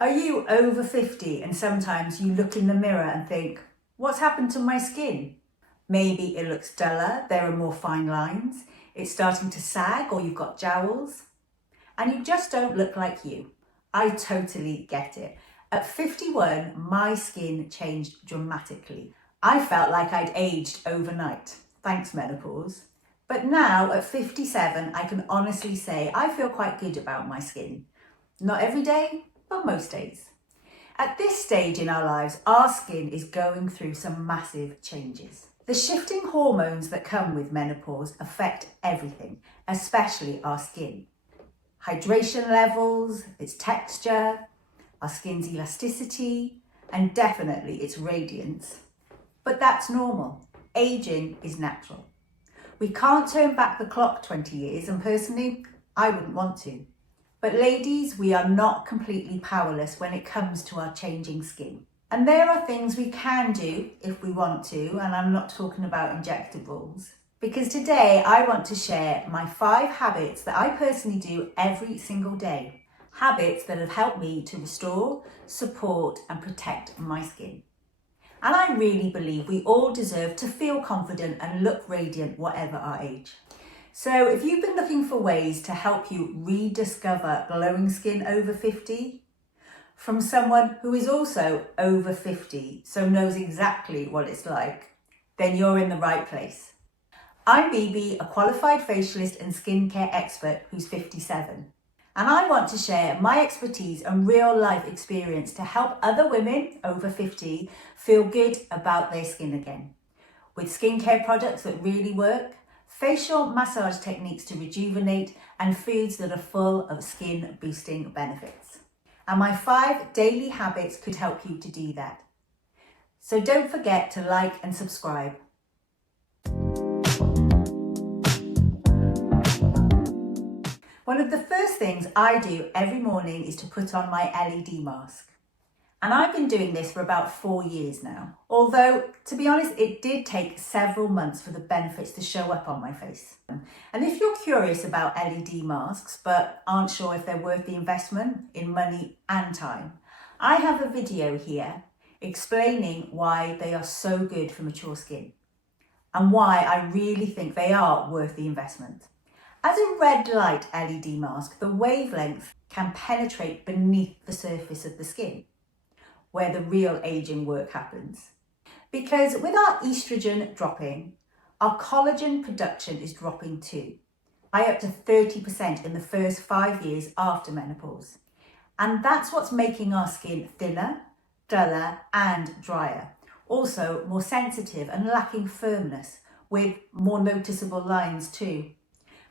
Are you over 50 and sometimes you look in the mirror and think, what's happened to my skin? Maybe it looks duller, there are more fine lines, it's starting to sag or you've got jowls, and you just don't look like you. I totally get it. At 51, my skin changed dramatically. I felt like I'd aged overnight. Thanks, menopause. But now at 57, I can honestly say I feel quite good about my skin. Not every day, but most days. At this stage in our lives, our skin is going through some massive changes. The shifting hormones that come with menopause affect everything, especially our skin. Hydration levels, its texture, our skin's elasticity, and definitely its radiance. But that's normal. Aging is natural. We can't turn back the clock 20 years, and personally, I wouldn't want to. But ladies, we are not completely powerless when it comes to our changing skin. And there are things we can do if we want to, and I'm not talking about injectables. Because today I want to share my 5 habits that I personally do every single day. Habits that have helped me to restore, support, and protect my skin. And I really believe we all deserve to feel confident and look radiant whatever our age. So if you've been looking for ways to help you rediscover glowing skin over 50, from someone who is also over 50, so knows exactly what it's like, then you're in the right place. I'm Bibi, a qualified facialist and skincare expert who's 57. And I want to share my expertise and real life experience to help other women over 50 feel good about their skin again. With skincare products that really work, facial massage techniques to rejuvenate, and foods that are full of skin boosting benefits. And my 5 daily habits could help you to do that. So don't forget to like and subscribe. One of the first things I do every morning is to put on my LED mask. And I've been doing this for about 4 years now. Although, to be honest, it did take several months for the benefits to show up on my face. And if you're curious about LED masks, but aren't sure if they're worth the investment in money and time, I have a video here explaining why they are so good for mature skin and why I really think they are worth the investment. As a red light LED mask, the wavelength can penetrate beneath the surface of the skin, where the real aging work happens. Because with our estrogen dropping, our collagen production is dropping too, by up to 30% in the first 5 years after menopause. And that's what's making our skin thinner, duller, and drier. Also more sensitive and lacking firmness, with more noticeable lines too.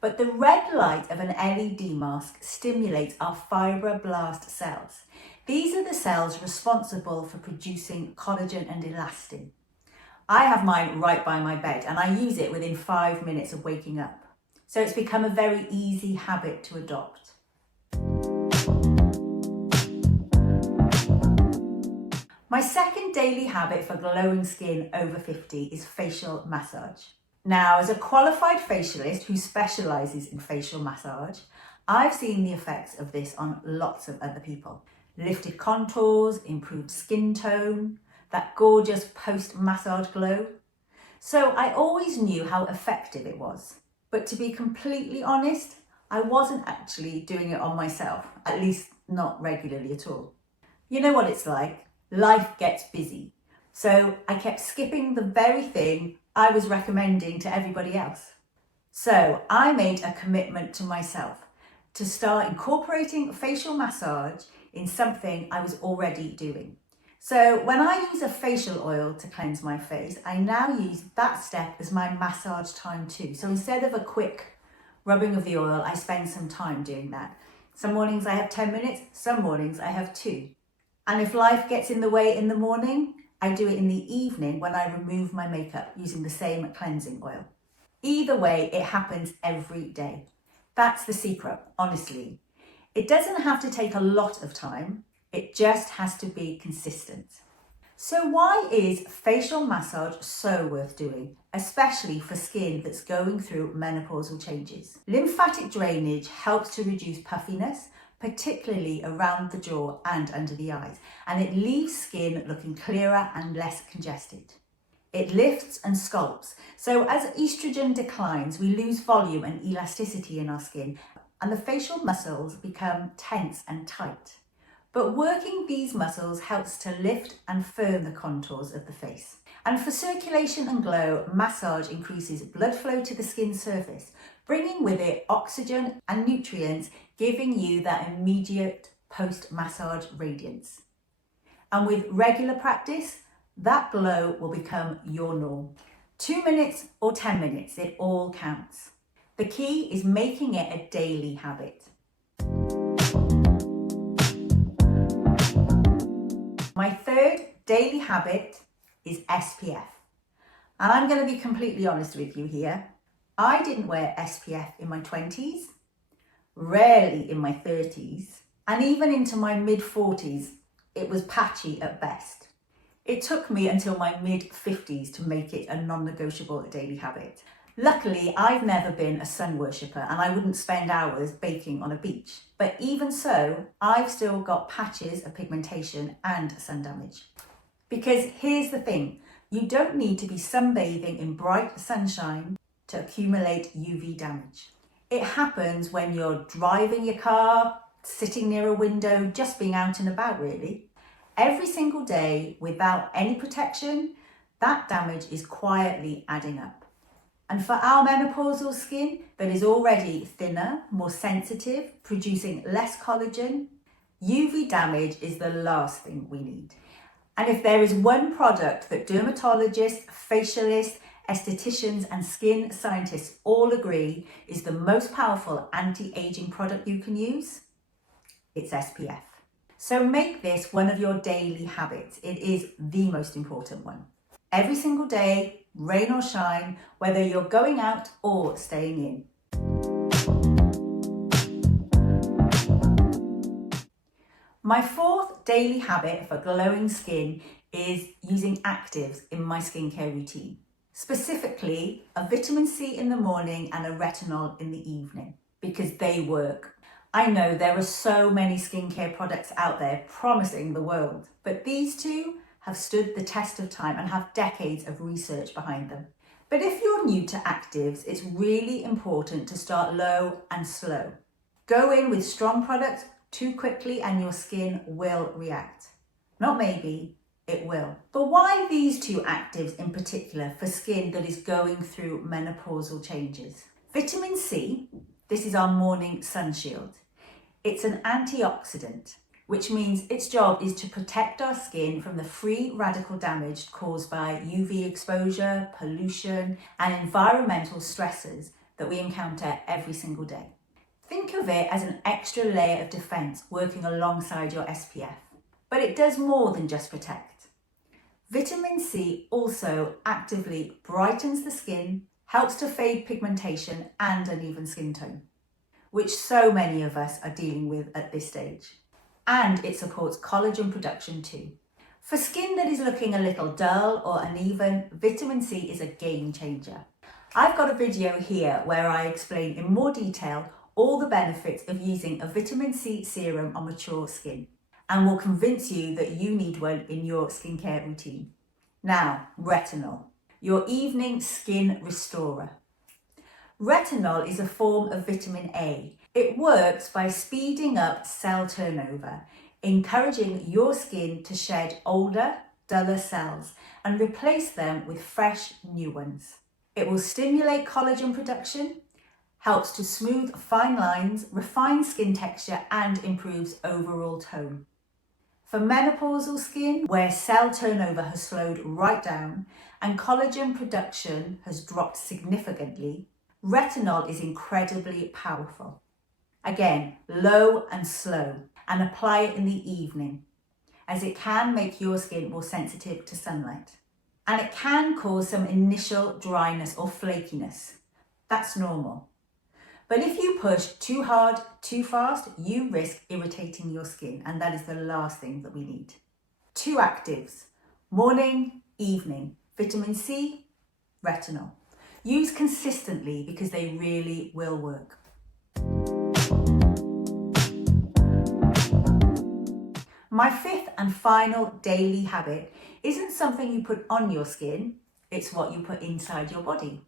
But the red light of an LED mask stimulates our fibroblast cells. These are the cells responsible for producing collagen and elastin. I have mine right by my bed and I use it within 5 minutes of waking up. So it's become a very easy habit to adopt. My second daily habit for glowing skin over 50 is facial massage. Now, as a qualified facialist who specialises in facial massage, I've seen the effects of this on lots of other people. Lifted contours, improved skin tone, that gorgeous post-massage glow. So I always knew how effective it was. But to be completely honest, I wasn't actually doing it on myself, at least not regularly at all. You know what it's like? Life gets busy. So I kept skipping the very thing I was recommending to everybody else. So I made a commitment to myself to start incorporating facial massage in something I was already doing. So when I use a facial oil to cleanse my face, I now use that step as my massage time too. So instead of a quick rubbing of the oil, I spend some time doing that. Some mornings I have 10 minutes, some mornings I have 2. And if life gets in the way in the morning, I do it in the evening when I remove my makeup using the same cleansing oil. Either way, it happens every day. That's the secret, honestly. It doesn't have to take a lot of time, it just has to be consistent. So why is facial massage so worth doing, especially for skin that's going through menopausal changes? Lymphatic drainage helps to reduce puffiness, particularly around the jaw and under the eyes, and it leaves skin looking clearer and less congested. It lifts and sculpts. So as estrogen declines, we lose volume and elasticity in our skin, and the facial muscles become tense and tight. But working these muscles helps to lift and firm the contours of the face. And for circulation and glow, massage increases blood flow to the skin surface, bringing with it oxygen and nutrients, giving you that immediate post-massage radiance. And with regular practice, that glow will become your norm. 2 minutes or 10 minutes, it all counts. The key is making it a daily habit. My third daily habit is SPF. And I'm going to be completely honest with you here. I didn't wear SPF in my 20s, rarely in my 30s, and even into my mid-40s, it was patchy at best. It took me until my mid-50s to make it a non-negotiable daily habit. Luckily, I've never been a sun worshipper and I wouldn't spend hours baking on a beach. But even so, I've still got patches of pigmentation and sun damage. Because here's the thing, you don't need to be sunbathing in bright sunshine to accumulate UV damage. It happens when you're driving your car, sitting near a window, just being out and about really. Every single day, without any protection, that damage is quietly adding up. And for our menopausal skin that is already thinner, more sensitive, producing less collagen, UV damage is the last thing we need. And if there is one product that dermatologists, facialists, estheticians and skin scientists all agree is the most powerful anti-aging product you can use, it's SPF. So make this one of your daily habits. It is the most important one. Every single day, rain or shine, whether you're going out or staying in. My fourth daily habit for glowing skin is using actives in my skincare routine. Specifically, a vitamin C in the morning and a retinol in the evening, because they work. I know there are so many skincare products out there promising the world, but these two have stood the test of time and have decades of research behind them. But if you're new to actives, it's really important to start low and slow. Go in with strong products too quickly and your skin will react. Not maybe, it will. But why these two actives in particular for skin that is going through menopausal changes? Vitamin C, this is our morning sun shield. It's an antioxidant, which means its job is to protect our skin from the free radical damage caused by UV exposure, pollution, and environmental stresses that we encounter every single day. Think of it as an extra layer of defense working alongside your SPF. But it does more than just protect. Vitamin C also actively brightens the skin, helps to fade pigmentation and uneven skin tone, which so many of us are dealing with at this stage. And it supports collagen production too. For skin that is looking a little dull or uneven, vitamin C is a game changer. I've got a video here where I explain in more detail all the benefits of using a vitamin C serum on mature skin, and will convince you that you need one in your skincare routine. Now, retinol, your evening skin restorer. Retinol is a form of vitamin A. It works by speeding up cell turnover, encouraging your skin to shed older, duller cells and replace them with fresh, new ones. It will stimulate collagen production, helps to smooth fine lines, refine skin texture and improves overall tone. For menopausal skin, where cell turnover has slowed right down and collagen production has dropped significantly, retinol is incredibly powerful. Again, low and slow, and apply it in the evening, as it can make your skin more sensitive to sunlight. And it can cause some initial dryness or flakiness. That's normal. But if you push too hard, too fast, you risk irritating your skin, and that is the last thing that we need. 2 actives, morning, evening, vitamin C, retinol. Use consistently because they really will work. My fifth and final daily habit isn't something you put on your skin, it's what you put inside your body.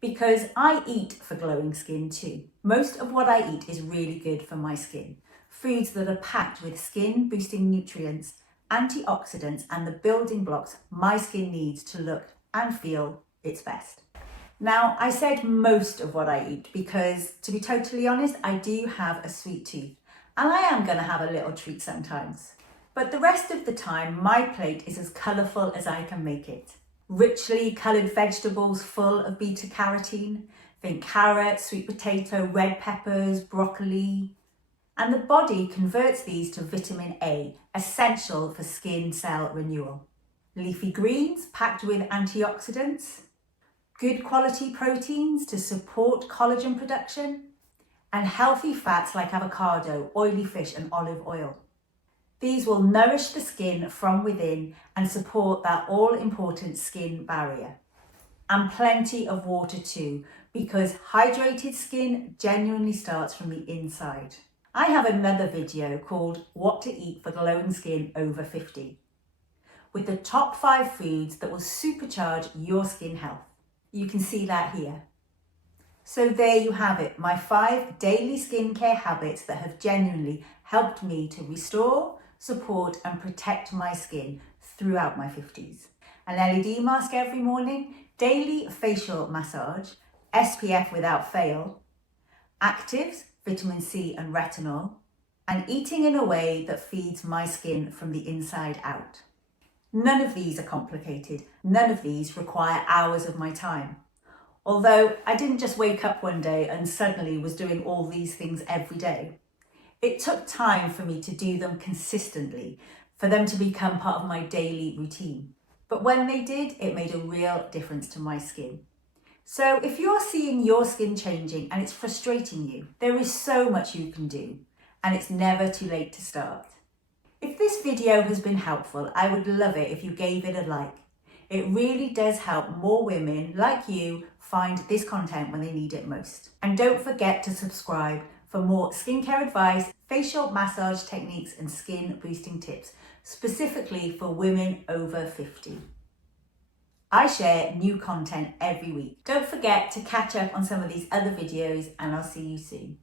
Because I eat for glowing skin too. Most of what I eat is really good for my skin. Foods that are packed with skin boosting nutrients, antioxidants, and the building blocks my skin needs to look and feel its best. Now, I said most of what I eat because, to be totally honest, I do have a sweet tooth and I am going to have a little treat sometimes. But the rest of the time, my plate is as colourful as I can make it. Richly coloured vegetables full of beta carotene. Think carrot, sweet potato, red peppers, broccoli. And the body converts these to vitamin A, essential for skin cell renewal. Leafy greens packed with antioxidants. Good quality proteins to support collagen production. And healthy fats like avocado, oily fish and olive oil. These will nourish the skin from within and support that all-important skin barrier. And plenty of water too, because hydrated skin genuinely starts from the inside. I have another video called What to Eat for Glowing Skin Over 50, with the top 5 foods that will supercharge your skin health. You can see that here. So there you have it, my 5 daily skincare habits that have genuinely helped me to restore, support and protect my skin throughout my 50s. An LED mask every morning, daily facial massage, SPF without fail, actives, vitamin C and retinol, and eating in a way that feeds my skin from the inside out. None of these are complicated. None of these require hours of my time. Although I didn't just wake up one day and suddenly was doing all these things every day. It took time for me to do them consistently, for them to become part of my daily routine. But when they did, it made a real difference to my skin. So if you're seeing your skin changing and it's frustrating you, there is so much you can do, and it's never too late to start. If this video has been helpful, I would love it if you gave it a like. It really does help more women like you find this content when they need it most. And don't forget to subscribe for more skincare advice, facial massage techniques and skin boosting tips, specifically for women over 50. I share new content every week. Don't forget to catch up on some of these other videos and I'll see you soon.